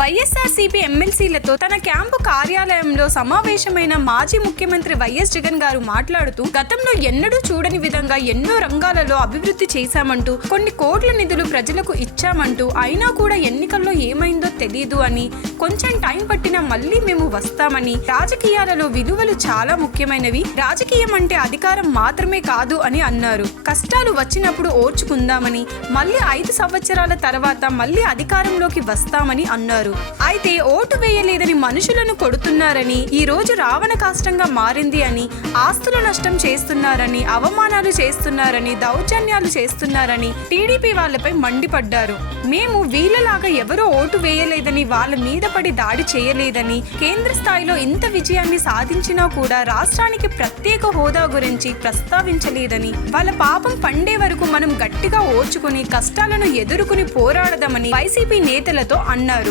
వైఎస్ఆర్సీపీ ఎమ్మెల్సీలతో తన క్యాంపు కార్యాలయంలో సమావేశమైన మాజీ ముఖ్యమంత్రి వైఎస్ జగన్ గారు మాట్లాడుతూ గతంలో ఎన్నడూ చూడని విధంగా ఎన్నో రంగాలలో అభివృద్ధి చేశామంటూ కొన్ని కోట్ల నిధులు ప్రజలకు ఇచ్చామంటూ అయినా కూడా ఎన్నికల్లో ఏమైందో తెలియదు అని కొంచెం టైం పట్టినా మళ్ళీ మేము వస్తామని రాజకీయాలలో విలువలు చాలా ముఖ్యమైనవి, రాజకీయం అంటే అధికారం మాత్రమే కాదు అని అన్నారు. కష్టాలు వచ్చినప్పుడు ఓర్చుకుందామని మళ్ళీ 5 సంవత్సరాల తర్వాత మళ్ళీ అధికారంలోకి వస్తామని అన్నారు. అయితే ఓటు వేయలేదని మనుషులను కొడుతున్నారని, ఈ రోజు రావణ కాష్టంగా మారింది అని, ఆస్తుల నష్టం చేస్తున్నారని, అవమానాలు చేస్తున్నారని, దౌర్జన్యాలు చేస్తున్నారని టీడీపీ వాళ్ళపై మండిపడ్డారు. మేము వీళ్ళలాగా ఎవరో ఓటు వేయలేదని, వాళ్ళ మీద పడి దాడి చేయలేదని, కేంద్ర స్థాయిలో ఇంత విజయాన్ని సాధించినా కూడా రాష్ట్రానికి ప్రత్యేక హోదా గురించి ప్రస్తావించలేదని, వాళ్ళ పాపం పండే వరకు మనం గట్టిగా ఓర్చుకుని కష్టాలను ఎదుర్కొని పోరాడదామని వైసీపీ నేతలతో అన్నారు.